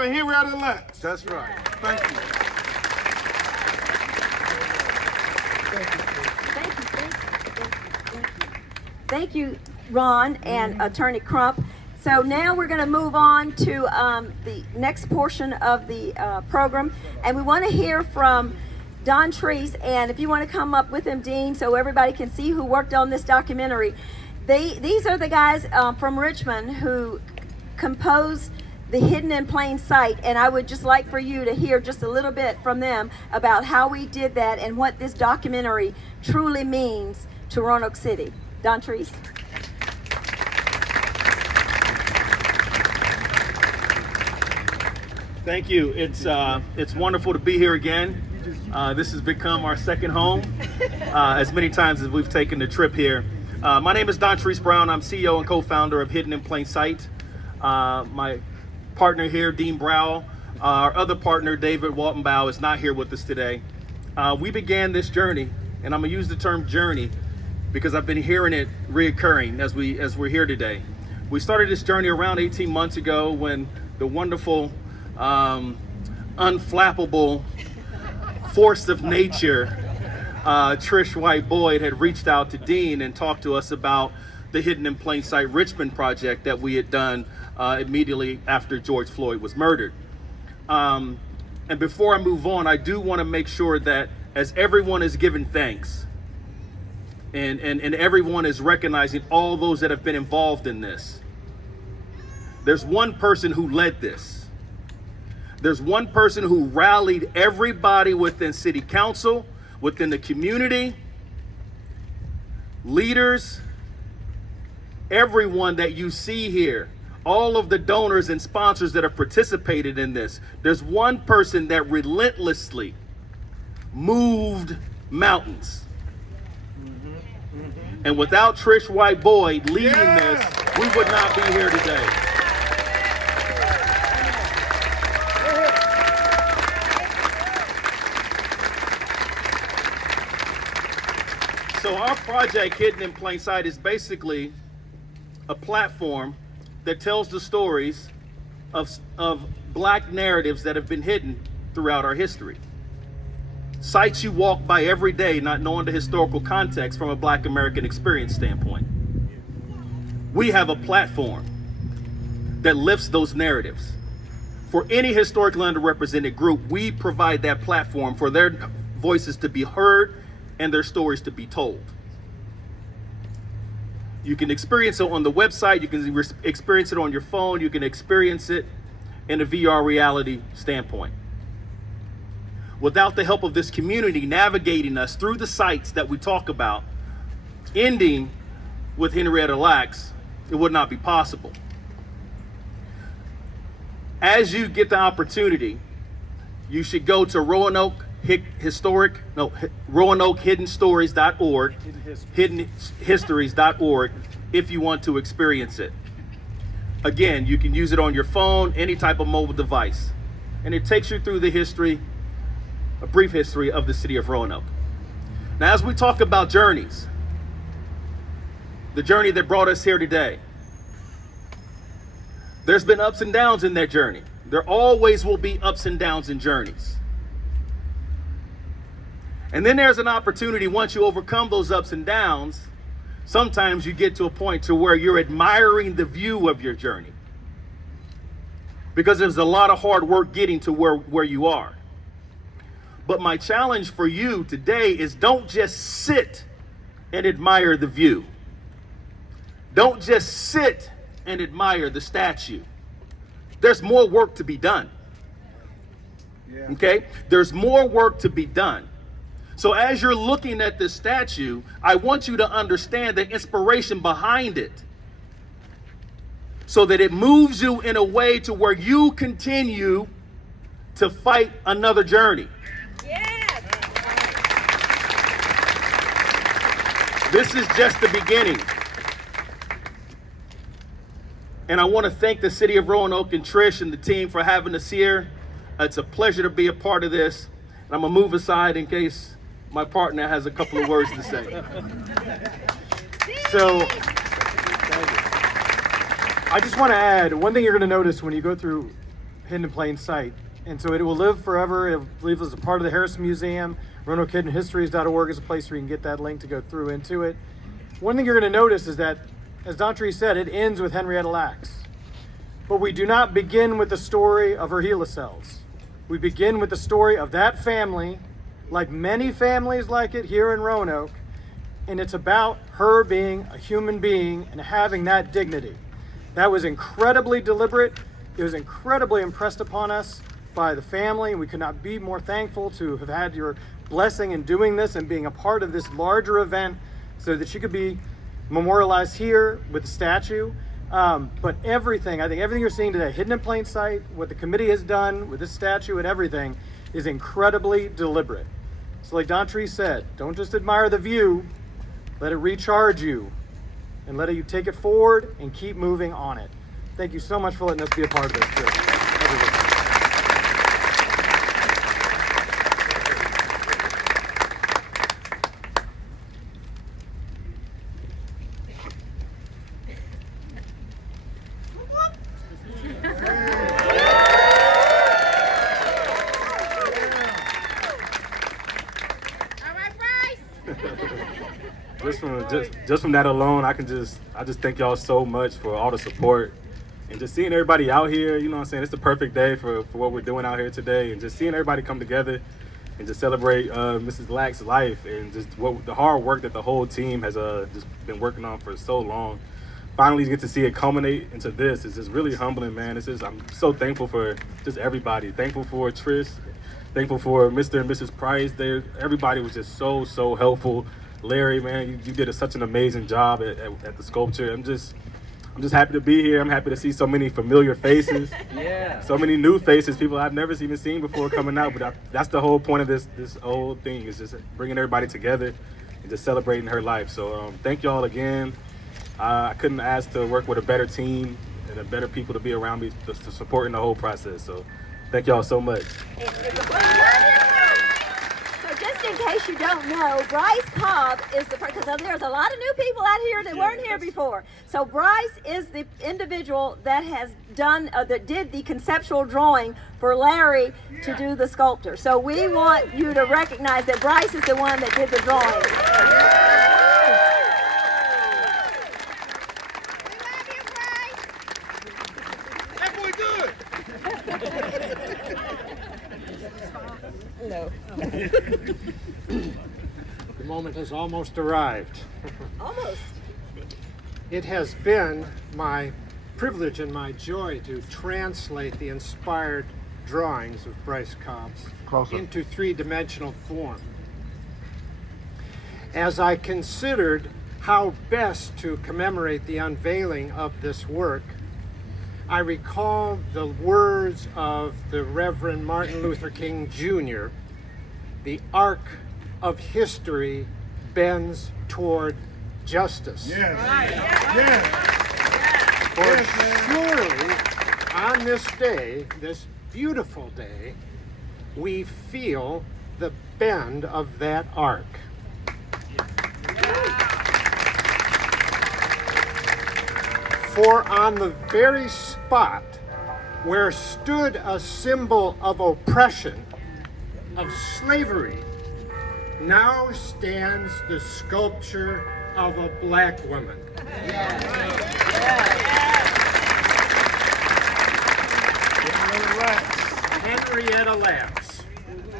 for Henrietta Lacks. That's right. Thank you. Thank you, Ron and Attorney Crump. So now we're going to move on to the next portion of the program, and we want to hear from Don Treese. And if you want to come up with him, Dean, so everybody can see who worked on this documentary. These are the guys from Richmond who composed the Hidden in Plain Sight, and I would just like for you to hear just a little bit from them about how we did that and what this documentary truly means to Roanoke City. Don Treese. Thank you. It's wonderful to be here again. This has become our second home, as many times as we've taken the trip here. My name is Don Treese Brown. I'm CEO and co-founder of Hidden in Plain Sight. My partner here, Dean Brow, our other partner, David Waltenbaugh, is not here with us today. We began this journey, and I'm gonna use the term journey because I've been hearing it reoccurring as we're here today. We started this journey around 18 months ago when the wonderful, unflappable force of nature, Trish White Boyd, had reached out to Dean and talked to us about the Hidden in Plain Sight Richmond project that we had done immediately after George Floyd was murdered. And before I move on, I do want to make sure that as everyone is giving thanks and everyone is recognizing all those that have been involved in this, there's one person who led this. There's one person who rallied everybody within city council, within the community, leaders, everyone that you see here, all of the donors and sponsors that have participated in this. There's one person that relentlessly moved mountains. And without Trish White Boyd leading this, we would not be here today. So our project, Hidden in Plain Sight, is basically a platform that tells the stories of Black narratives that have been hidden throughout our history. Sites you walk by every day, not knowing the historical context from a Black American experience standpoint. We have a platform that lifts those narratives. For any historically underrepresented group, we provide that platform for their voices to be heard and their stories to be told. You can experience it on the website, you can experience it on your phone, you can experience it in a VR reality standpoint. Without the help of this community navigating us through the sites that we talk about, ending with Henrietta Lacks, it would not be possible. As you get the opportunity, you should go to RoanokeHiddenStories.org, hiddenhistories.org, if you want to experience it. Again, you can use it on your phone, any type of mobile device. And it takes you through the history, a brief history of the city of Roanoke. Now, as we talk about journeys, the journey that brought us here today, there's been ups and downs in that journey. There always will be ups and downs in journeys. And then there's an opportunity, once you overcome those ups and downs, sometimes you get to a point to where you're admiring the view of your journey. Because there's a lot of hard work getting to where you are. But my challenge for you today is don't just sit and admire the view. Don't just sit and admire the statue. There's more work to be done. Okay? There's more work to be done. So as you're looking at this statue, I want you to understand the inspiration behind it, so that it moves you in a way to where you continue to fight another journey. Yes. This is just the beginning. And I want to thank the city of Roanoke and Trish and the team for having us here. It's a pleasure to be a part of this. And I'm going to move aside in case my partner has a couple of words to say. So, I just want to add, one thing you're going to notice when you go through hidden in plain sight. And so it will live forever. It will live as a part of the Harrison Museum. RoanokeHiddenHistories.org is a place where you can get that link to go through into it. One thing you're going to notice is that, as Don Tree said, it ends with Henrietta Lacks. But we do not begin with the story of her HeLa cells. We begin with the story of that family, like many families like it here in Roanoke, and it's about her being a human being and having that dignity. That was incredibly deliberate. It was incredibly impressed upon us by the family, and we could not be more thankful to have had your blessing in doing this and being a part of this larger event so that she could be memorialized here with the statue. But everything, I think everything you're seeing today, hidden in plain sight, what the committee has done with this statue and everything is incredibly deliberate. So like Don Tree said, don't just admire the view, let it recharge you and let you take it forward and keep moving on it. Thank you so much for letting us be a part of this too. Everyone. Just from that alone, I just thank y'all so much for all the support and just seeing everybody out here. You know what I'm saying? It's the perfect day for what we're doing out here today, and just seeing everybody come together and just celebrate Mrs. Lack's life and just the hard work that the whole team has just been working on for so long. Finally, get to see it culminate into this. It's just really humbling, man. I'm so thankful for just everybody. Thankful for Trish. Thankful for Mr. and Mrs. Price. Everybody was just so helpful. Larry, man, you did such an amazing job at the sculpture. I'm just happy to be here. I'm happy to see so many familiar faces. Yeah. So many new faces, people I've never even seen before coming out. But that's the whole point of this whole thing, is just bringing everybody together and just celebrating her life. So thank y'all again. I couldn't ask to work with a better team and a better people to be around me to support in the whole process. So thank y'all so much. Just in case you don't know, Bryce Cobb is because there's a lot of new people out here that weren't here before. So Bryce is the individual that has that did the conceptual drawing for Larry to do the sculptor. So we want you to recognize that Bryce is the one that did the drawing. No. The moment has almost arrived. Almost. It has been my privilege and my joy to translate the inspired drawings of Bryce Cobb's into three-dimensional form. As I considered how best to commemorate the unveiling of this work, I recall the words of the Reverend Martin Luther King Jr., "The arc of history bends toward justice." Yes. Yes. For surely on this day, this beautiful day, we feel the bend of that arc. For on the very spot where stood a symbol of oppression, of slavery, now stands the sculpture of a black woman. Henrietta Lacks,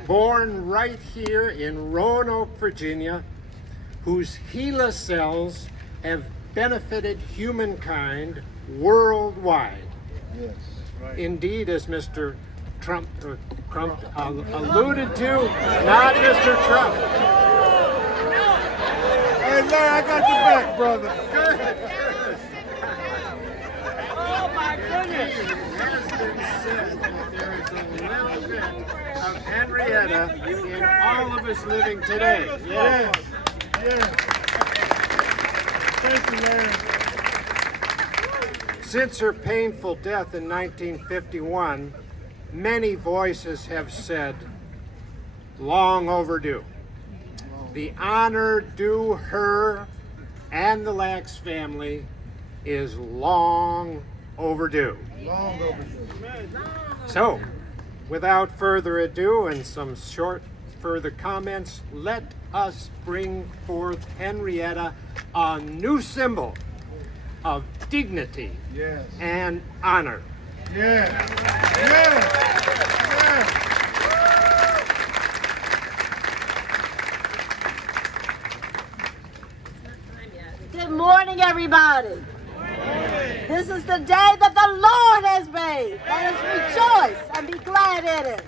born right here in Roanoke, Virginia, whose HeLa cells have benefited humankind worldwide. Yes. Right. Indeed, as Mr. Crump alluded to, not Mr. Trump. Hey, Larry, I got your back, brother. Good. Oh my goodness. It has been said that there is a little bit of Henrietta in all of us living today. Yes. Yes. Thank you, Larry. Since her painful death in 1951, many voices have said, long overdue. The honor due her and the Lacks family is long overdue. Long overdue. So, without further ado and some short further comments, let us bring forth Henrietta, a new symbol of dignity Yes. and honor. Yes. Yes. Yes. Good morning, everybody. This is the day that the Lord has made. Let us rejoice and be glad in it.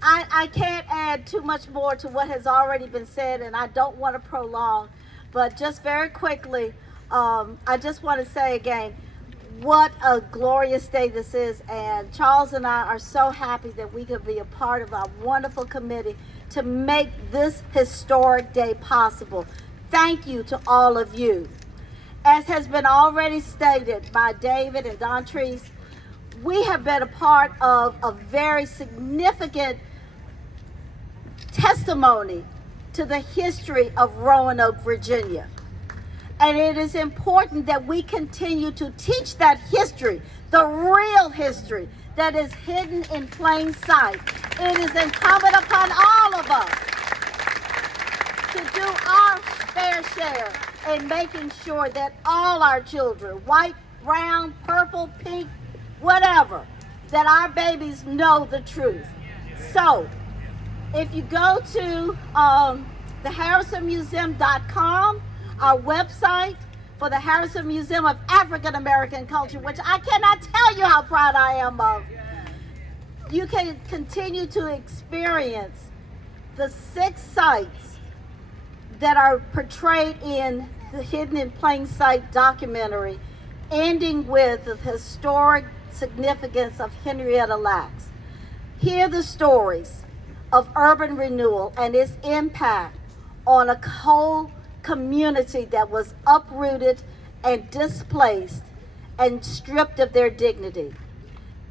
I can't add too much more to what has already been said, and I don't want to prolong, but just very quickly, I just want to say again, what a glorious day this is, and Charles and I are so happy that we could be a part of our wonderful committee to make this historic day possible. Thank you to all of you. As has been already stated by David and Dontrese, we have been a part of a very significant testimony to the history of Roanoke, Virginia. And it is important that we continue to teach that history, the real history that is hidden in plain sight. It is incumbent upon all of us to do our fair share in making sure that all our children, white, brown, purple, pink, whatever, that our babies know the truth. So, if you go to the harrisonmuseum.com, our website for the Harrison Museum of African American Culture, which I cannot tell you how proud I am of, you can continue to experience the 6 sites that are portrayed in the Hidden in Plain Sight documentary, ending with the historic significance of Henrietta Lacks. Hear the stories of urban renewal and its impact on a whole community that was uprooted and displaced and stripped of their dignity.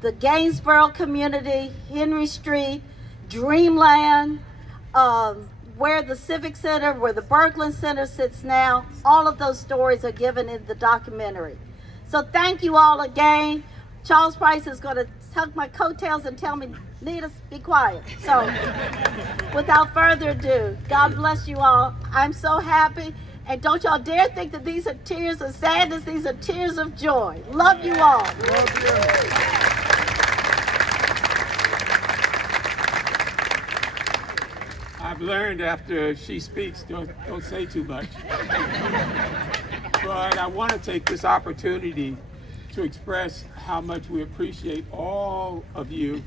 The Gainsborough community, Henry Street, Dreamland, where the Civic Center, where the Berkland Center sits now, all of those stories are given in the documentary. So thank you all again. Charles Price is going to tug my coattails and tell me, Nita, be quiet. So without further ado, God bless you all. I'm so happy. And don't y'all dare think that these are tears of sadness. These are tears of joy. Love you all. Love you. I've learned after she speaks, don't say too much. But I want to take this opportunity to express how much we appreciate all of you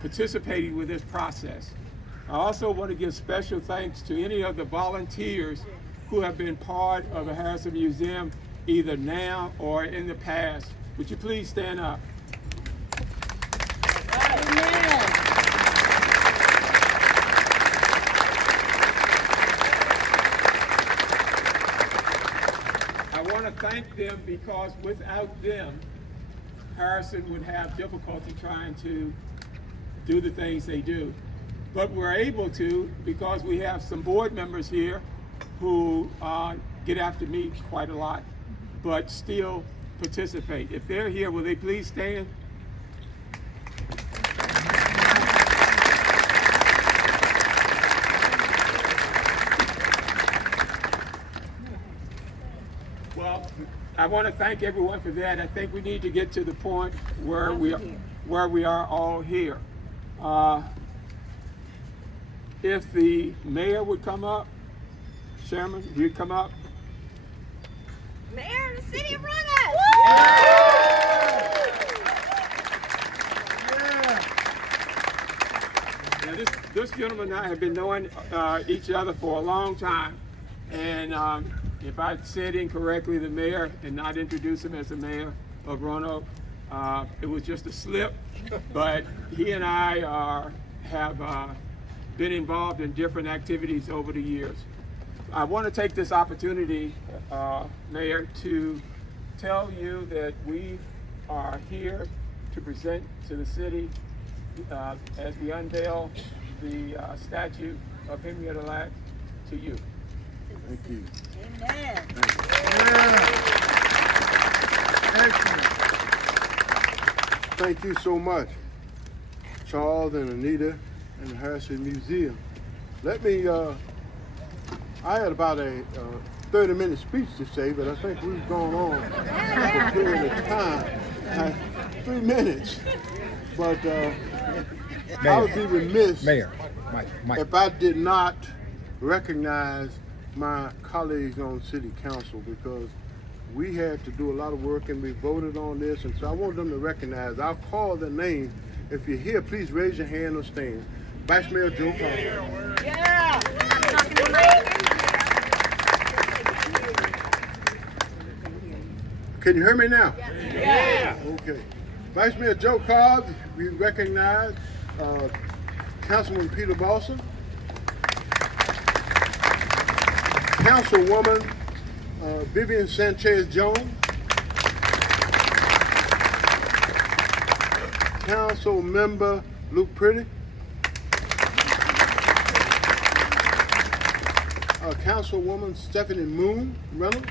participating with this process. I also want to give special thanks to any of the volunteers who have been part of the Harrison Museum either now or in the past. Would you please stand up? Amen. I want to thank them because without them, Harrison would have difficulty trying to do the things they do. But we're able to because we have some board members here who get after me quite a lot, but still participate. If they're here, will they please stand? Well, I want to thank everyone for that. I think we need to get to the point where we are all here. If the mayor would come up, Chairman, if you'd come up. Mayor of the City of Roanoke. Now this gentleman and I have been knowing each other for a long time, and if I said incorrectly the mayor and not introduce him as the mayor of Roanoke, it was just a slip, but he and I have been involved in different activities over the years. I want to take this opportunity, Mayor, to tell you that we are here to present to the city as we unveil the statue of Henrietta Lacks to you. Thank you. Amen. Yeah. Excellent. thank you so much, Charles and Anita and the Harrison Museum. Let me, I had about a 30-minute speech to say, but I think we've gone on for a period of time, 3 minutes. But I would be remiss if I did not recognize my colleagues on City Council, because we had to do a lot of work and we voted on this, and so I want them to recognize. I'll call their name. If you're here, please raise your hand or stand. Vice Mayor Joe Cobb. Yeah. Can you hear me now? Yeah. Okay. Vice Mayor Joe Cobb, we recognize Councilman Peter Balsa, Councilwoman Vivian Sanchez Jones, Council Member Luke Pretty, Councilwoman Stephanie Moon Reynolds,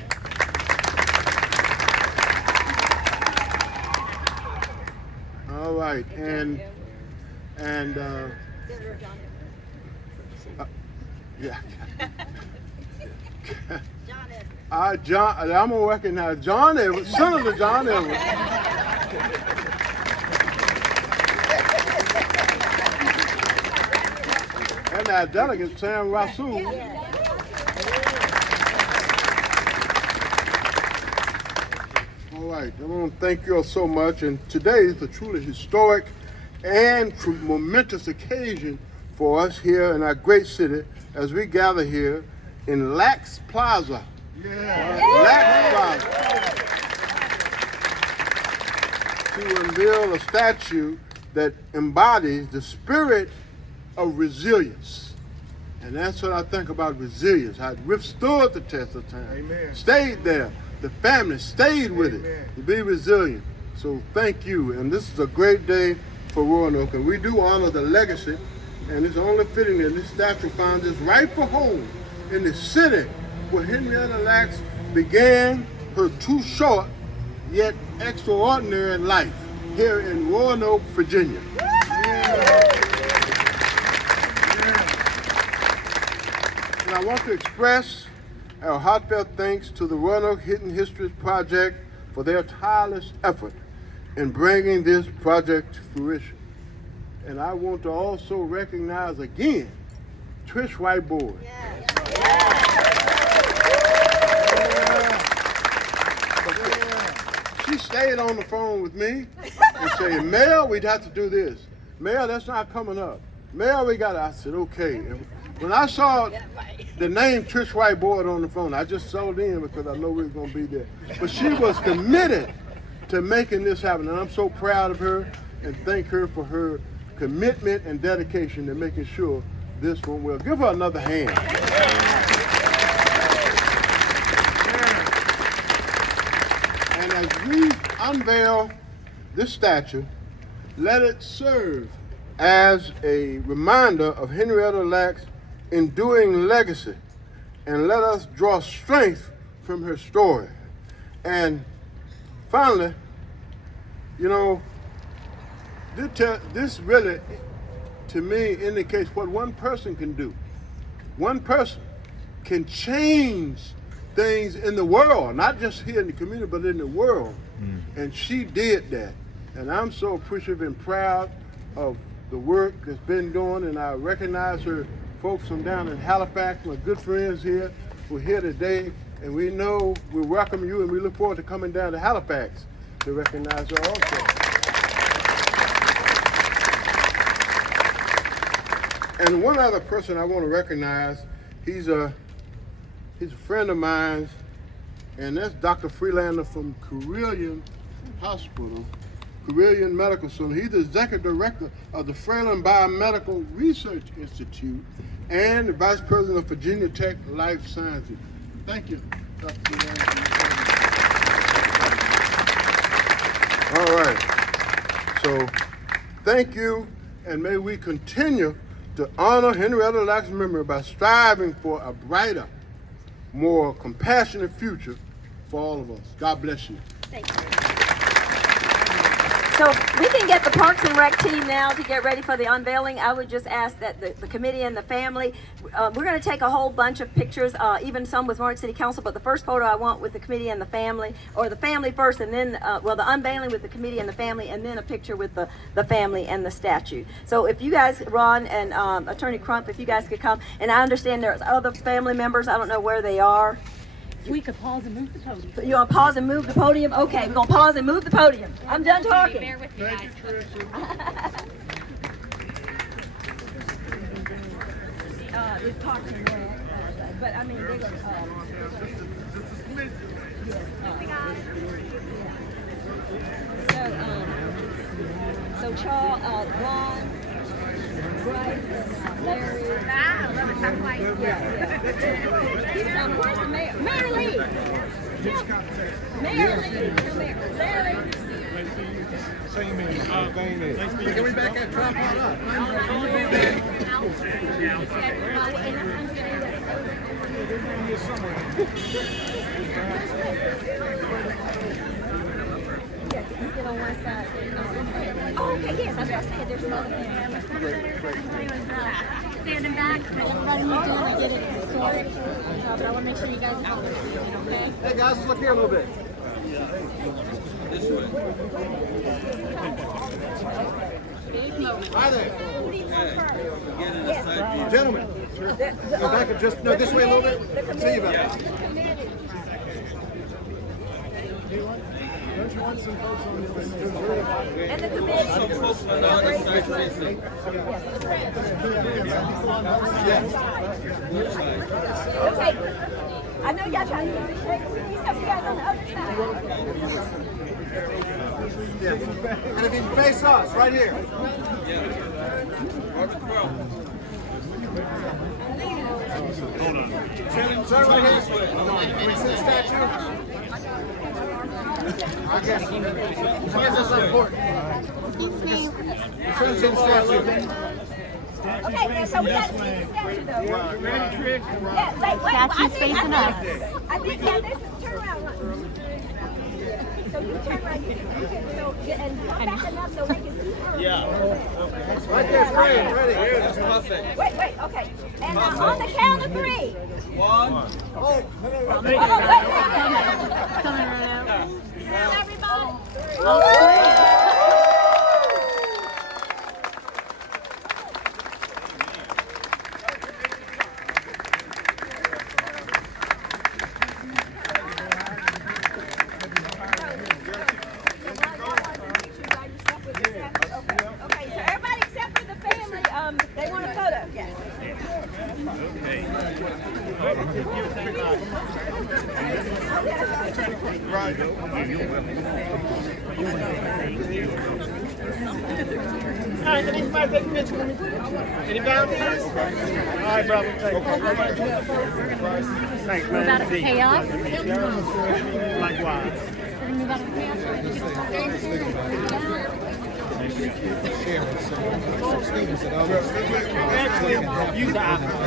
all right, and yeah. I'm gonna recognize John Edwards, Senator John Edwards. And our delegate Sam Rasool. All right, I want to thank you all so much. And today is a truly historic and momentous occasion for us here in our great city as we gather here in Lax Plaza. Lax Plaza. To unveil a statue that embodies the spirit of resilience. And that's what I think about resilience. How it withstood the test of time. Amen. Stayed there. The family stayed with it to be resilient. So thank you. And this is a great day for Roanoke. And we do honor the legacy. And it's only fitting that this statue finds its rightful home in the city where Henrietta Lacks began her too short yet extraordinary life, here in Roanoke, Virginia. And I want to express our heartfelt thanks to the Roanoke Hidden Histories Project for their tireless effort in bringing this project to fruition. And I want to also recognize again Trish Whiteboard. She stayed on the phone with me and said, Mayor, we'd have to do this. Mayor, that's not coming up. Mayor, we got it. I said, okay. And when I saw the name Trish Whiteboard on the phone, I just sold in because I know we were going to be there. But she was committed to making this happen. And I'm so proud of her and thank her for her commitment and dedication to making sure this one will. Give her another hand. And as we unveil this statue, let it serve as a reminder of Henrietta Lacks' enduring legacy, and let us draw strength from her story. And finally, you know, this really, to me, indicates what one person can do. One person can change things in the world, not just here in the community, but in the world. And she did that. And I'm so appreciative and proud of the work that's been going, and I recognize her folks from down in Halifax, my good friends here, who are here today, and we know we welcome you, and we look forward to coming down to Halifax to recognize her also. And one other person I want to recognize, he's a friend of mine, and that's Dr. Freelander from Carilion Hospital, Carilion Medical Center. He's the executive director of the Freeland Biomedical Research Institute and the vice president of Virginia Tech Life Sciences. Thank you, Dr. Freelander. All right. So thank you, and may we continue to honor Henrietta Lacks' memory by striving for a brighter, more compassionate future for all of us. God bless you. Thank you. So we can get the Parks and Rec team now to get ready for the unveiling. I would just ask that the committee and the family, we're going to take a whole bunch of pictures, even some with Roanoke City Council, but the first photo I want with the committee and the family, or the family first, and then, the unveiling with the committee and the family, and then a picture with the family and the statue. So if you guys, Ron and Attorney Crump, if you guys could come, and I understand there's other family members, I don't know where they are. We could pause and move the podium. You want to pause and move the podium? Okay, we're going to pause and move the podium. I'm done talking. Bear with me, guys. We've talked to them, but I mean, they're going to. So Charles, Ron, Bryce, and Larry. I love it. I'm like, Where's the mayor? Mayor Lee. Mayor Lee. Larry. Can we back that tripod up? Get on one side. Oh, okay, yes, I was going to say there's some other things. standing back. Everybody moved in. I did it historic. But I want to make sure you guys know this, okay? Hey guys, let's look here a little bit. Hi there. Gentlemen. Go back and just, no, this way a little bit. See you back. Don't you want some folks on this? And the committee. Okay. I know y'all trying to get this straight. We need some of you guys on the other side. And if you can face us, right here. Hold on. Turn right here. Can we see the statue? I guess that's important. Turn to the statue. Okay, yeah, so we got to see the statue though. Ready, Trish? Yeah, wait. Statue's facing us. I think, yeah, this is turn around. So you turn right here. So, and come back enough so they can see her. Right there, straight, ready. Wait, okay. And on the count of 3. 1. Wait. Coming right out. Everybody. Okay, so everybody except for the family, they want a photo. Yes. All right, anybody take a picture? Any volunteers? All right, brother. Thanks, man. Move out of chaos. Likewise. Move out of chaos. Actually, use the iPhone.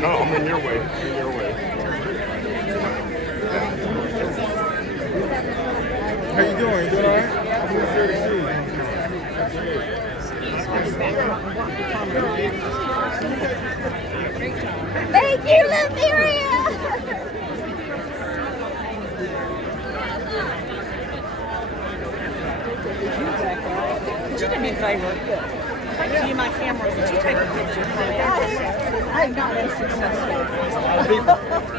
No, I'm in your way. In your way. How you doing? You doing all right? I'm here to see you. Thank you, Lytheria. Could you do me a favor? See my camera. Did you take a picture? I'm not as successful.